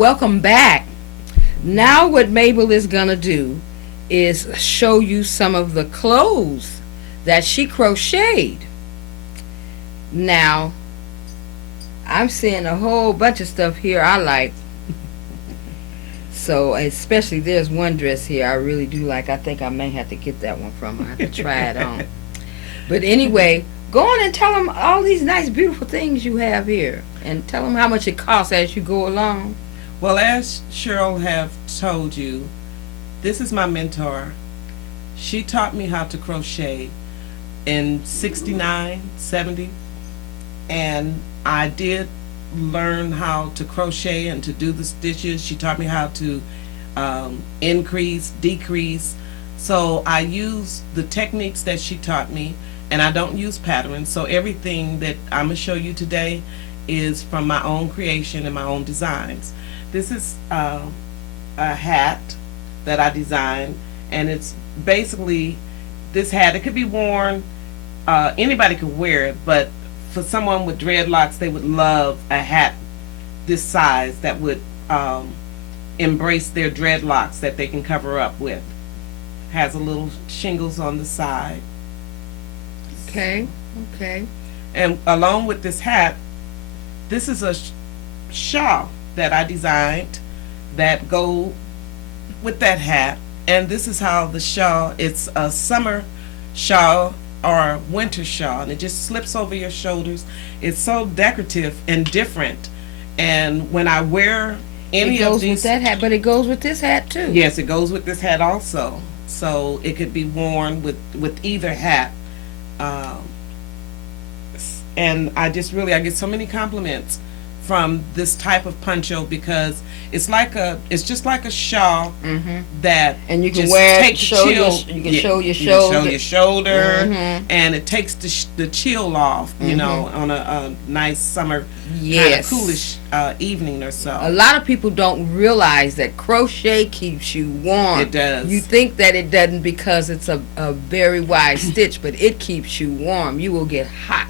Welcome back. Now what Mabel is going to do is show you some of the clothes that she crocheted. Now, I'm seeing a whole bunch of stuff here I like. So, especially there's one dress here I really do like. I think I may have to get that one from her. I have to try it on. But anyway, go on and tell them all these nice, beautiful things you have here. And tell them how much it costs as you go along. Well, as Cheryl have told you, this is my mentor. She taught me how to crochet in 69, 70, and I did learn how to crochet and to do the stitches. She taught me how to increase, decrease. So I use the techniques that she taught me, and I don't use patterns. So everything that I'm going to show you today is from my own creation and my own designs. This is a hat that I designed, and it's basically this hat. It could be worn, anybody could wear it, but for someone with dreadlocks, they would love a hat this size that would embrace their dreadlocks that they can cover up with. Has a little shingles on the side. Okay, okay. And along with this hat, this is a shawl that I designed that go with that hat. And this is how the shawl, it's a summer shawl or a winter shawl, and it just slips over your shoulders. It's so decorative and different. And when I wear any of these, it goes with that hat, but it goes with this hat too. yes, it goes with this hat also. So it could be worn with either hat. And I get so many compliments from this type of poncho because it's just like a shawl that And you can just wear it, takes the show your, chill. you can Yeah, show your you shoulder. can show your shoulder, Mhm. and it takes the chill off. You know, on a nice summer kind of Yes. coolish evening or so. A lot of people don't realize that crochet keeps you warm. It does. You think that it doesn't because it's a very wide stitch, but it keeps you warm. You will get hot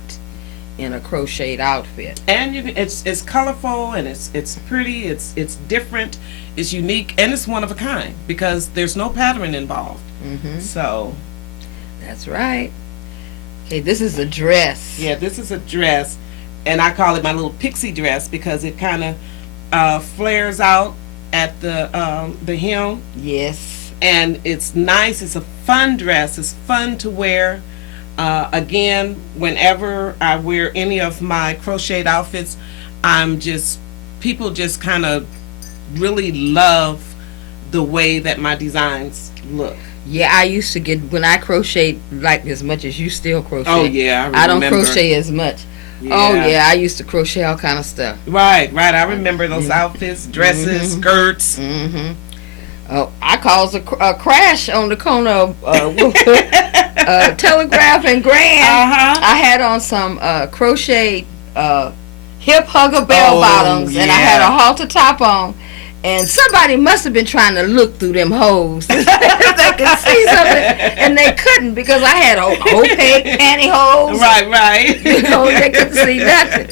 in a crocheted outfit. And it's colorful, and it's pretty, it's different, it's unique, and it's one of a kind because there's no pattern involved. So That's right. Okay, this is a dress. yeah, this is a dress, and I call it my little pixie dress because it kind of flares out at the hem, Yes. and it's nice. It's a fun dress. It's fun to wear. Again, whenever I wear any of my crocheted outfits, people just kind of really love the way that my designs look. Yeah, I used to get, when I crochet like as much as you still crochet. Oh yeah, I don't remember. crochet as much. Oh yeah, I used to crochet all kind of stuff. Right. I remember those outfits, dresses, skirts. Oh, I caused a crash on the corner of Telegraph and Grand. I had on some crochet hip hugger bell bottoms, and I had a halter top on. And somebody must have been trying to look through them holes. They could see something, and they couldn't because I had opaque pantyhose. Right. You know, they couldn't see nothing.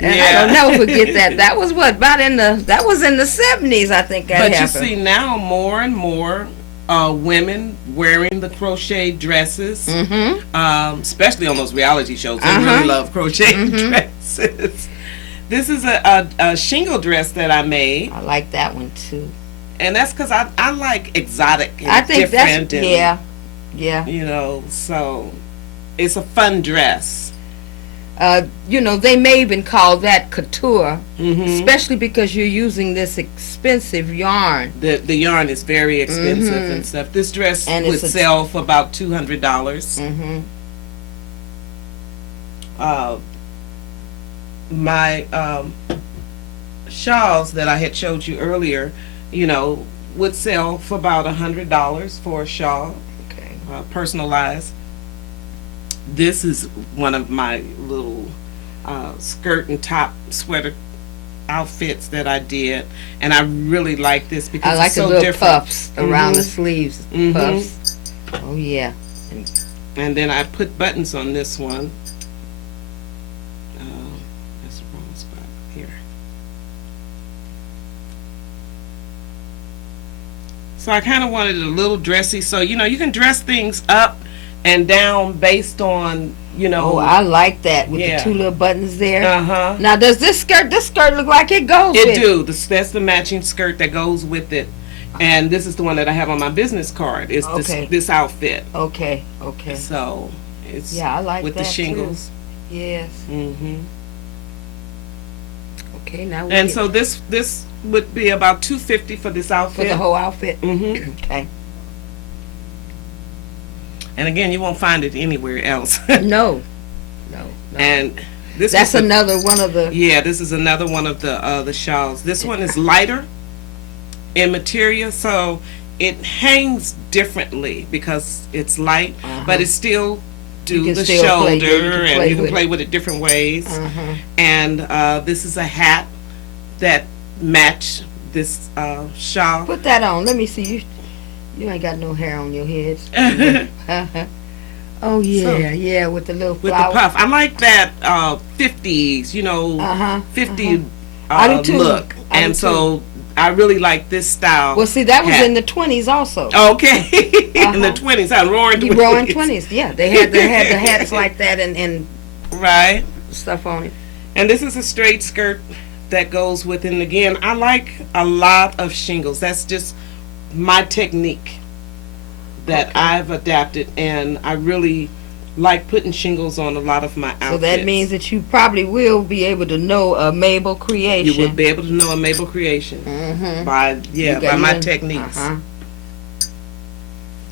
And I'll never forget that. That was that was in the 70s, I think that happened. happened. But you see now more and more women wearing the crochet dresses, especially on those reality shows. They really love crochet dresses. This is a shingle dress that I made. I like that one too. And that's because I like exotic and I think different. Yeah. You know, so it's a fun dress. You know, they may even call that couture, especially because you're using this expensive yarn. The yarn is very expensive and stuff. This dress would sell for about $200. My shawls that I had showed you earlier, you know, would sell for about $100 for a shawl, personalized. This is one of my little skirt and top sweater outfits that I did, and I really like this because I like it's so the little different. puffs around the sleeves. Puffs. Oh yeah. And then I put buttons on this one. That's the wrong spot here. So I kind of wanted it a little dressy. So, you know, you can dress things up and down based on, you know. Oh, I like that with Yeah. the 2 little buttons there. Uh-huh. Now, does this skirt look like it goes with It do. That's the matching skirt that goes with it. And this is the one that I have on my business card. It's Okay. this outfit. Okay, okay. So it's Yeah, I like with that the shingles. too. Yes. Mm-hmm. Okay, now we And get- so this would be about $250 for this for outfit. the whole outfit. Mm-hmm. Okay. And again, you won't find it anywhere else. No. No. And this That's was another one of the. yeah, this is another one of the shawls. This one is lighter in material, so it hangs differently because it's light, but it still You do can the still shoulder, play- you can and play you can with play it. with it different ways. Uh-huh. And this is a hat that match this shawl. Put that on. Let me see you. You ain't got no hair on your head. Oh yeah, yeah, with the little With flower. the puff. I like that 50s, you know, Uh-huh, 50 I do too. look. I do And so I really like this style. Well, see, that was hat. in the 20s also. Okay. In the Uh-huh. 20s, roaring 20s. The roaring 20s, yeah. They had the hats like that and Right. stuff on it. And this is a straight skirt that goes with it. And again, I like a lot of shingles. That's just my technique that Okay. I've adapted, and I really like putting shingles on a lot of my outfits. So that means that you probably will be able to know a Mabel creation. you will be able to know a Mabel creation Mm-hmm. by my techniques. Uh-huh.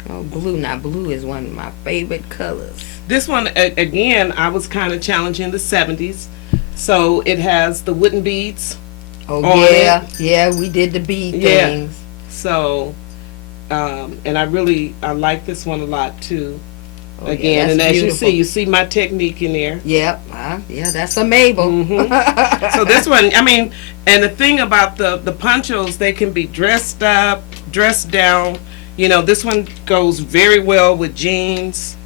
Oh, blue. Now, blue is one of my favorite colors. This one again, I was kind of challenging the 70s, so it has the wooden beads. Oh, On yeah. Yeah, we did the bead Yeah. things. So, and I like this one a lot too. Oh, yeah, Again, that's and as beautiful. you see my technique in there. Yep. Yeah, that's a Mabel. Mhm. So this one, I mean, and the thing about the ponchos, they can be dressed up, dressed down. You know, this one goes very well with jeans.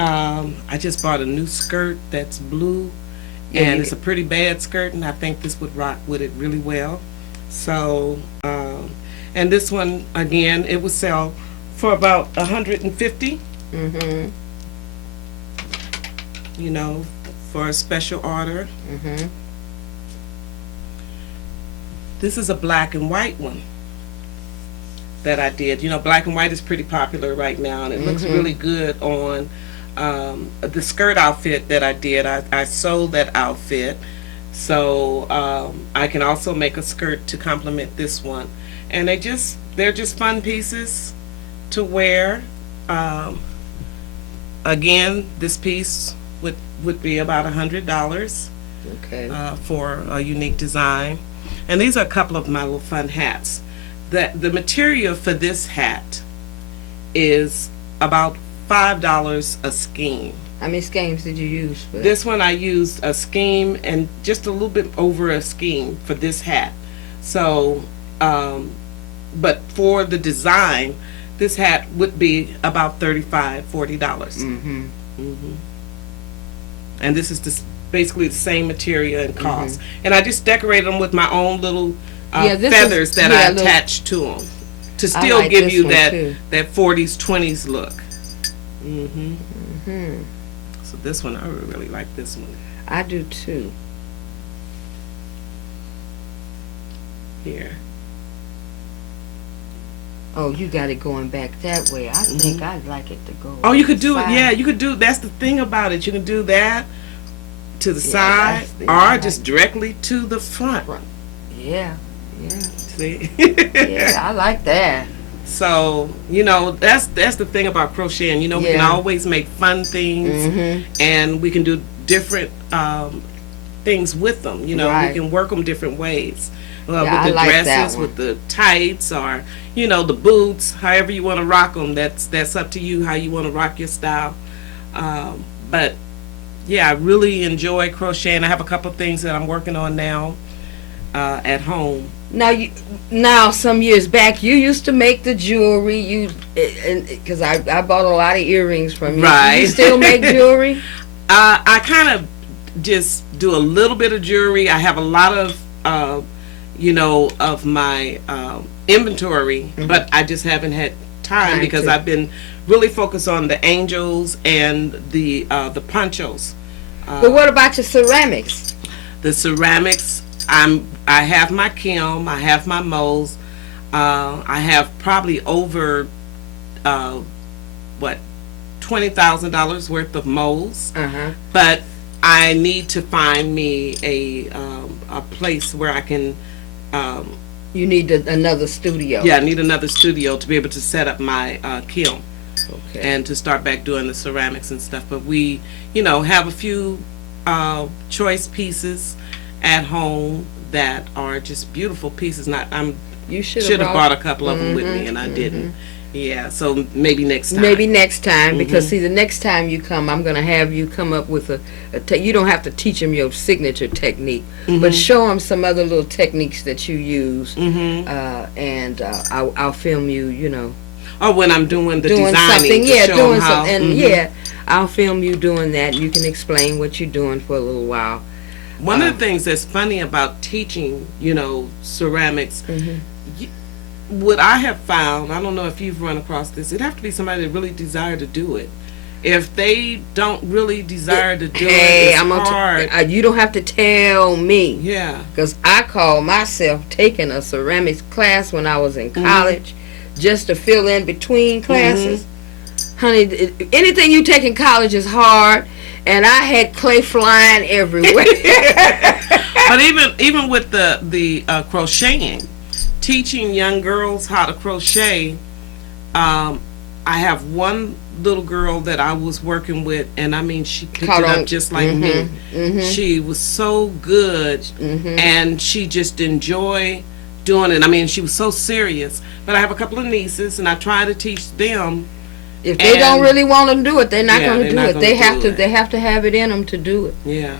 I just bought a new skirt that's blue, Yeah, and you it's a pretty bad skirt, and I think this would rock with it really well. So, and this one again, it would sell for about $150. Mm-hmm. You know, for a special order. Mm-hmm. This is a black and white one that I did. You know, black and white is pretty popular right now, and it looks really good on the skirt outfit that I did. I sold that outfit, so I can also make a skirt to complement this one. And they're just fun pieces to wear. Again, this piece would be about $100 Okay. for a unique design. And these are a couple of my little fun hats. The material for this hat is about $5 a skein. How many skeins did you use for This one I used a skein and just a little bit over a skein for this hat. So, but for the design, this hat would be about $35, $40. Mm-hmm. And this is basically the same material and cost. And I just decorated them with my own little Yeah, this feathers is- that yeah, I little- attached to them to I still like give this you one, that too. that 40s 20s look. hmm Hmm. So this one, I really like this one I do too. here. Oh, you got it going back that way. I think I'd like it to go. Oh, you could do it. side. Yeah, you could do. That's the thing about it. You can do that to the side that's the- or I just like- directly to the front. Yeah. Yeah. See? Yeah, I like that. So, you know, that's the thing about crocheting. You know, we can Yeah. always make fun things, Mhm. and we can do different things with them. You know, Right. we can work them different ways. Yeah, With I the like that dresses, one. with the tights, or you know, the boots. However you want to rock them, that's up to you. How you want to rock your style. But yeah, I really enjoy crocheting. I have a couple of things that I'm working on now at home. Now, some years back, you used to make the jewelry. Because I bought a lot of earrings from you. Do Right. you still make jewelry? I kind of just do a little bit of jewelry. I have a lot of, of my inventory, but I just haven't had time because I've been really focused on the angels and the ponchos. But what about your ceramics? The ceramics, I have my kiln, I have my molds, I have probably over $20,000 worth of molds. But I need to find me a place where I can. You need another studio. Yeah, I need another studio to be able to set up my kiln. Okay. And to start back doing the ceramics and stuff. But we, have a few choice pieces at home that are just beautiful pieces. You should have brought a couple of them with me, and I didn't. Yeah, so maybe next time. Maybe next time, because see, the next time you come, I'm gonna have you come up with you don't have to teach them your signature technique, but show them some other little techniques that you use, and I'll film you. Or when I'm doing the doing designing, something, to show doing them how, something, I'll film you doing that. You can explain what you're doing for a little while. One of the things that's funny about teaching, ceramics, what I have found, I don't know if you've run across this, it'd have to be somebody that really desire to do it. If they don't really desire to do it, it's hard. You don't have to tell me. Yeah. Because I call myself taking a ceramics class when I was in college, just to fill in between classes. Honey, anything you take in college is hard, and I had clay flying everywhere. But even with the crocheting, teaching young girls how to crochet, I have one little girl that I was working with, and I mean, she picked it up just like me. She was so good, and she just enjoyed doing it. I mean, she was so serious. But I have a couple of nieces, and I try to teach them. If they don't really want to do it, they're not going to do it. They have to have it in them to do it. Yeah.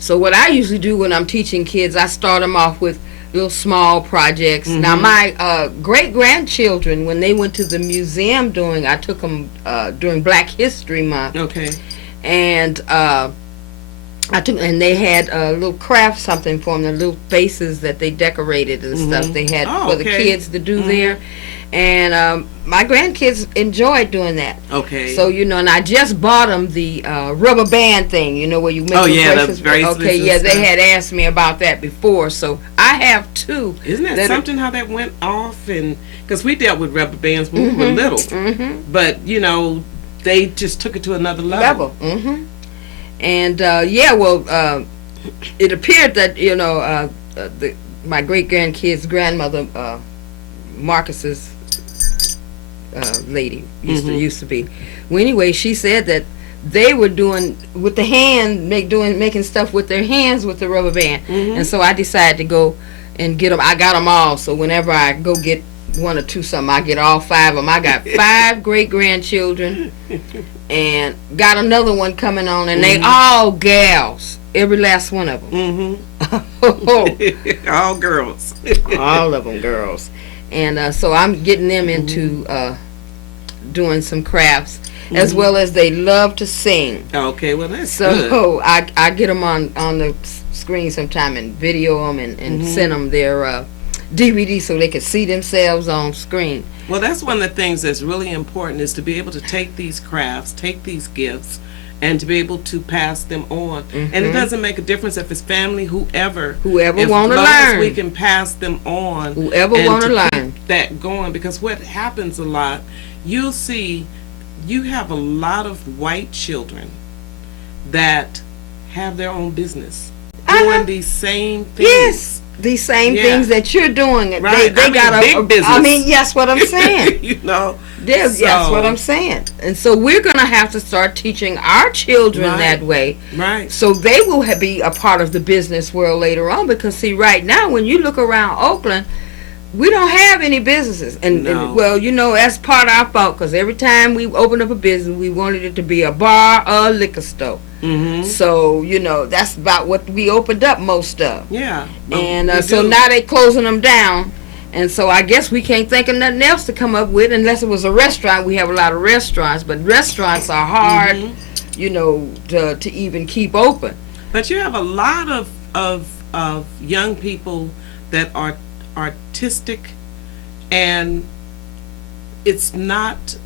So what I usually do when I'm teaching kids, I start them off with little small projects. Now my great grandchildren, when they went to the museum I took them during Black History Month. Okay. And and they had a little craft something for them, the little faces that they decorated and stuff. They had for the kids to do there. And my grandkids enjoyed doing that. Okay. So and I just bought them the rubber band thing. Where you make the bracelets. Okay, yeah, they had asked me about that before, so I have two. Isn't that something how that went off? And because we dealt with rubber bands when we were little, but they just took it to another level. And it appeared that my great grandkids' grandmother, Marcus's lady used to be. Well, anyway, she said that they were doing with the hand, making stuff with their hands with the rubber band, and so I decided to go and get them. I got them all, so whenever I go get one or two something, I get all 5 of them. I got 5 great grandchildren, and got another one coming on, and they all gals, every last one of them. All girls. All of them girls. And so I'm getting them into doing some crafts, as well as they love to sing. Okay, well that's good. So I get them on the screen sometime and video them and send them their DVD so they can see themselves on screen. Well, that's one of the things that's really important, is to be able to take these crafts, take these gifts, and to be able to pass them on. And it doesn't make a difference if it's family, whoever want to learn. As we can pass them on. Whoever want to learn. Keep that going, because what happens a lot, you'll see, you have a lot of white children that have their own business, doing these same things. Yes. These same things that you're doing. Right. They got a big business. I mean, yes, what I'm saying. Yes, what I'm saying. And so we're going to have to start teaching our children that way. Right. So they will be a part of the business world later on, because see, right now when you look around Oakland, we don't have any businesses. And well, that's part of our fault, because every time we opened up a business, we wanted it to be a bar or a liquor store. So that's about what we opened up most of. Yeah. And so now they closing them down, and so I guess we can't think of nothing else to come up with unless it was a restaurant. We have a lot of restaurants, but restaurants are hard, to even keep open. But you have a lot of young people that are artistic, and it's not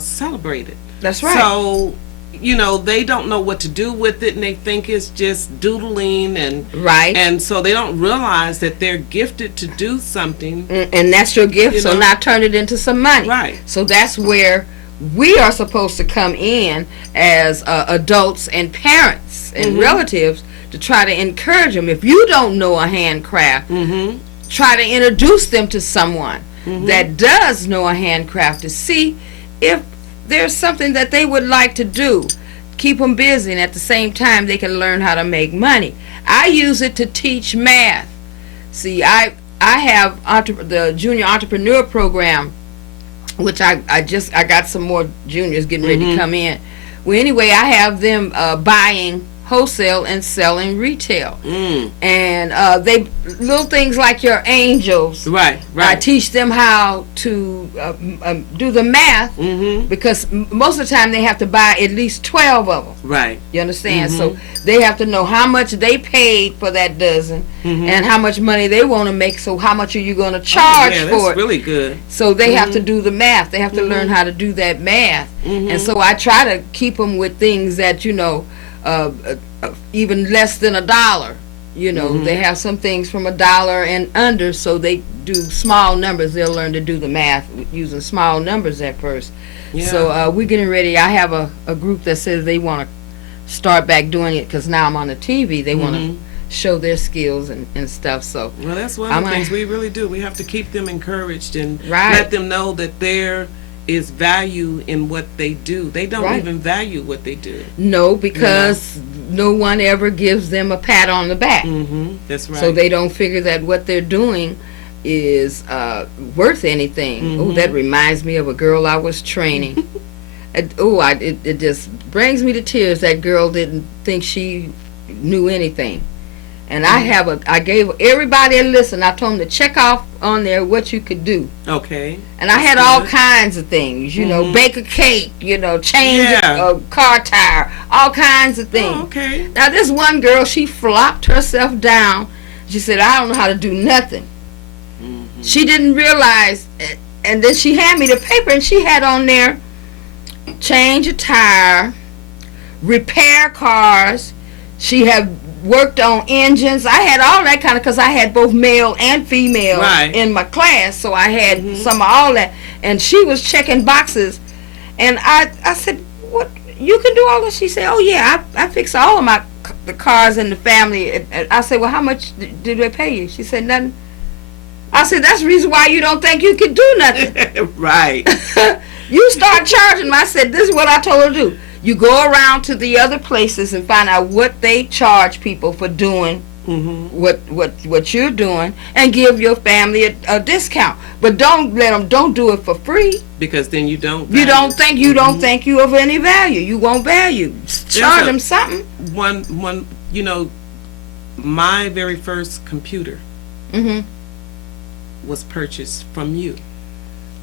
celebrated. That's right. So, they don't know what to do with it, and they think it's just doodling, and so they don't realize that they're gifted to do something. And that's your gift, so now turn it into some money. Right. So that's where we are supposed to come in as adults and parents and relatives to try to encourage them. If you don't know a handcraft, try to introduce them to someone that does know a handcraft to see if there's something that they would like to do. Keep them busy, and at the same time they can learn how to make money. I use it to teach math. See, I have the Junior Entrepreneur Program, which I got some more juniors getting ready to come in. Well, anyway, I have them buying wholesale and selling retail, and they little things like your angels. Right. I teach them how to do the math, because most of the time they have to buy at least 12 of them. Right. You understand? So they have to know how much they paid for that dozen and how much money they want to make. So how much are you going to charge for that's it? really good. So they have to do the math. They have to learn how to do that math. And so I try to keep them with things that even less than $1. They have some things from $1 and under, so they do small numbers. They'll learn to do the math using small numbers at first. Yeah. So we're getting ready. I have a group that says they want to start back doing it because now I'm on the TV. They want to show their skills and stuff. So well, that's one of the things we really do. We have to keep them encouraged and Right. let them know that there is value in what they do. They don't Right. even value what they do. no, because no one ever gives them a pat on the back. That's right. So they don't figure that what they're doing is worth anything. Oh, that reminds me of a girl I was training. It just brings me to tears. That girl didn't think she knew anything. And I gave everybody a list, and I told them to check off on there what you could do. Okay. And I had all kinds of things, bake a cake, change a car tire, all kinds of things. Oh, okay. Now this one girl, she flopped herself down. She said, I don't know how to do nothing. She didn't realize, and then she handed me the paper, and she had on there, change a tire, repair cars. She had worked on engines. I had all that kind of, because I had both male and female in my class, so I had some of all that. And she was checking boxes, and I said, what, you can do all this? She said, oh yeah, I fix all of the cars in the family. And I said, well, how much did they pay you? She said, nothing. I said, that's the reason why you don't think you could do nothing. Right. You start charging them. I said, this is what I told her to do. You go around to the other places and find out what they charge people for doing what you're doing, and give your family a discount. But don't do it for free, because then you don't think you of any value. You won't value. Charge them something. One my very first computer was purchased from you.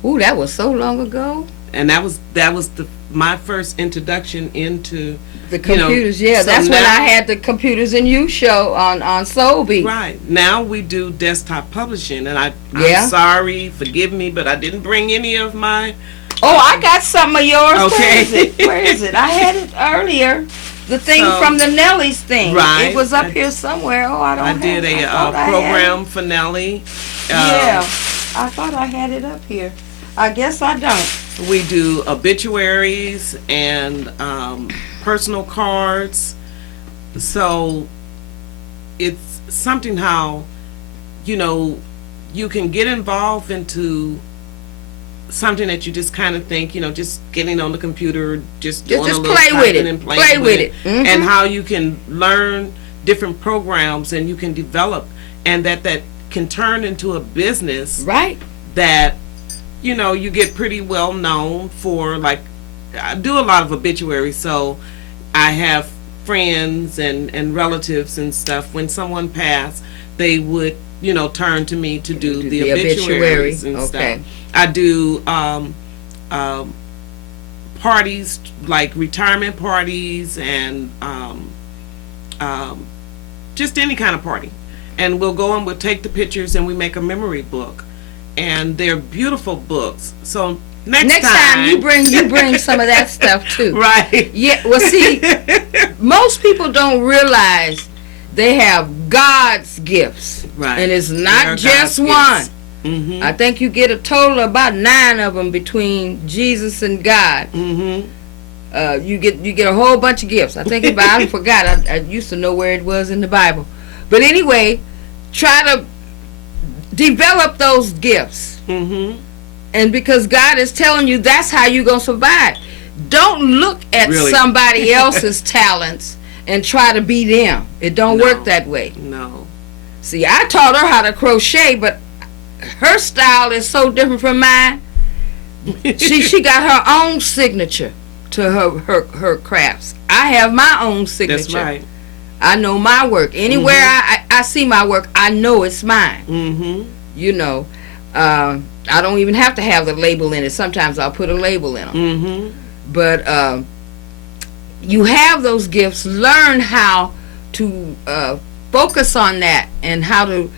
Ooh, that was so long ago. And that was my first introduction into the computers. So that's when I had the Computers and You show on Soulbeat. Right. Now we do desktop publishing, and I'm sorry, forgive me, but I didn't bring any of my. Oh, I got some of yours. Okay. Where is it? I had it earlier. The thing from the Nelly's thing. Right. It was up here somewhere. Oh, I did a program for Nelly. Yeah. I thought I had it up here. I guess I don't. We do obituaries and personal cards. So it's something how, you can get involved into something that you just kind of think, just getting on the computer, just doing a little play with it. And play with it. And how you can learn different programs, and you can develop, and that can turn into a business. Right. That you get pretty well known for. Like, I do a lot of obituaries, so I have friends and relatives and stuff. When someone passed, they would, turn to me to do the obituaries and stuff. I do parties, like retirement parties, and just any kind of party. and we'll go and we'll take the pictures and we make a memory book, and they're beautiful books. So next time you bring some of that stuff too. Right. Yeah. Well, see, most people don't realize they have God's gifts, Right. and it's not They're just God's one. gifts. Mm-hmm. I think you get a total of about 9 of them between Jesus and God. Mm-hmm. You get a whole bunch of gifts. I think about I forgot. I used to know where it was in the Bible, but anyway, try to develop those gifts. Mm-hmm. And because God is telling you that's how you're going to survive. Don't look at Really? somebody else's talents and try to be them. It don't No. work that way. No. See, I taught her how to crochet, but her style is so different from mine. She got her own signature to her crafts. I have my own signature. That's right. I know my work. Anywhere I see my work, I know it's mine. Mm-hmm. You know, I don't even have to have the label in it. Sometimes I'll put a label in them. Mm-hmm. But you have those gifts. Learn how to focus on that and how to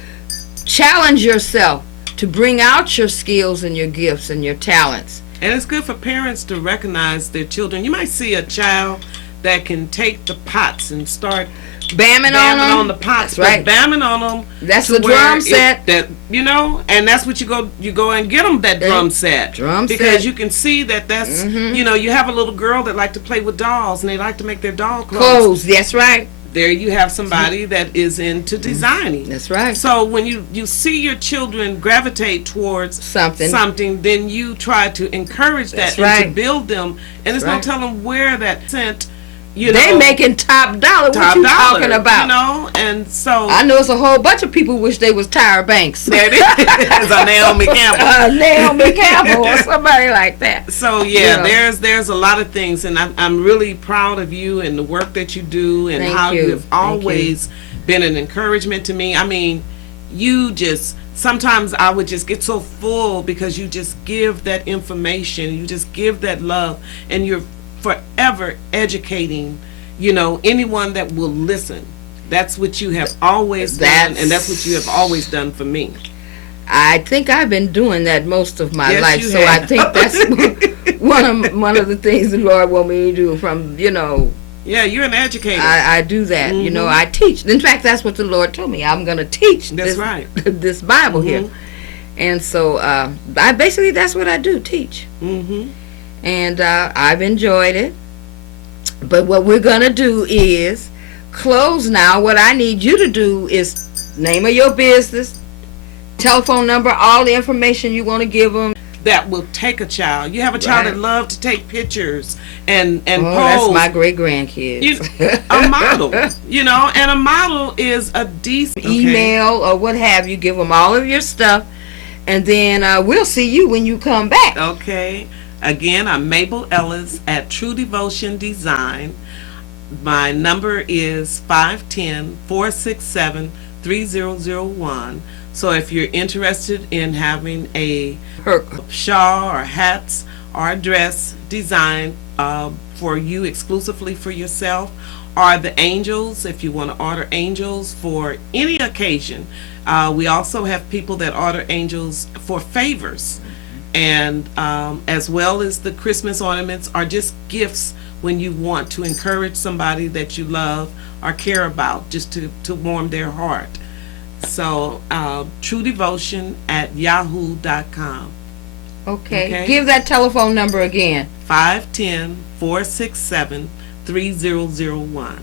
challenge yourself to bring out your skills and your gifts and your talents. And it's good for parents to recognize their children. You might see a child that can take the pots and start Bamming on the pots, That's right. but bamming on them. That's to the where drum set. That and that's what you go and get them that drum set. Drum set. Because you can see that's you have a little girl that like to play with dolls and they like to make their doll Clothes. That's right. There you have somebody that is into designing. That's right. So when you see your children gravitate towards something, then you try to encourage that That's and right. to build them. And it's That's no right. telling where that sent. They making top dollar. Top What you dollar, talking about? and so I know it's a whole bunch of people wish they was Tyra Banks. there it is, a Naomi Campbell. Naomi Campbell or somebody like that. So there's a lot of things, and I'm really proud of you and the work that you do, and Thank how you. you have always been an encouragement to me. I mean, you just sometimes I would just get so full because you just give that information, you just give that love, and you're forever educating, anyone that will listen. That's what you have always done, and that's what you have always done for me. I think I've been doing that most of my Yes, life, you so have. I think that's one of the things the Lord want me to do. From Yeah, you're an educator. I do that. I teach. In fact, that's what the Lord told me. I'm going to teach. That's this, right. This Bible here, and so I basically that's what I do, teach. Mm-hmm. And I've enjoyed it. But what we're going to do is close now. What I need you to do is name of your business, telephone number, all the information you want to give them. That will take a child. You have a child Right. that loves to take pictures and pose. That's my great grandkids. A model, and a model is a decent Email or what have you. Give them all of your stuff, and then we'll see you when you come back. Okay. Again, I'm Mabel Ellis at True Devotion Design. My number is 510-467-3001. So if you're interested in having a shawl or hats or a dress design for you, exclusively for yourself, or the angels, if you want to order angels for any occasion. We also have people that order angels for favors, and as well as the Christmas ornaments are just gifts when you want to encourage somebody that you love or care about, just to warm their heart. So truedevotion@yahoo.com. Okay. Give that telephone number again. 510-467-3001.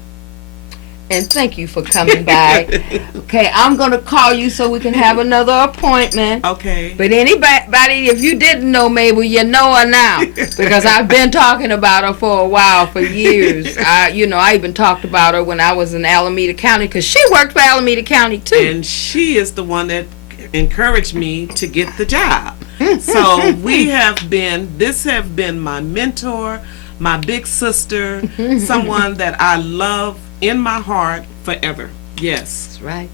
And thank you for coming by. Okay, I'm going to call you so we can have another appointment. Okay. But anybody, if you didn't know Mabel, you know her now. Because I've been talking about her for a while, for years. I even talked about her when I was in Alameda County, because she worked for Alameda County too. And she is the one that encouraged me to get the job. So this have been my mentor, my big sister, someone that I love in my heart forever. Yes. That's right.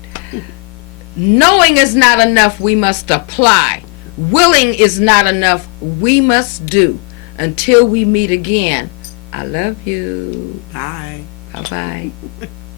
Knowing is not enough, we must apply. Willing is not enough, we must do. Until we meet again, I love you. Bye. Bye-bye.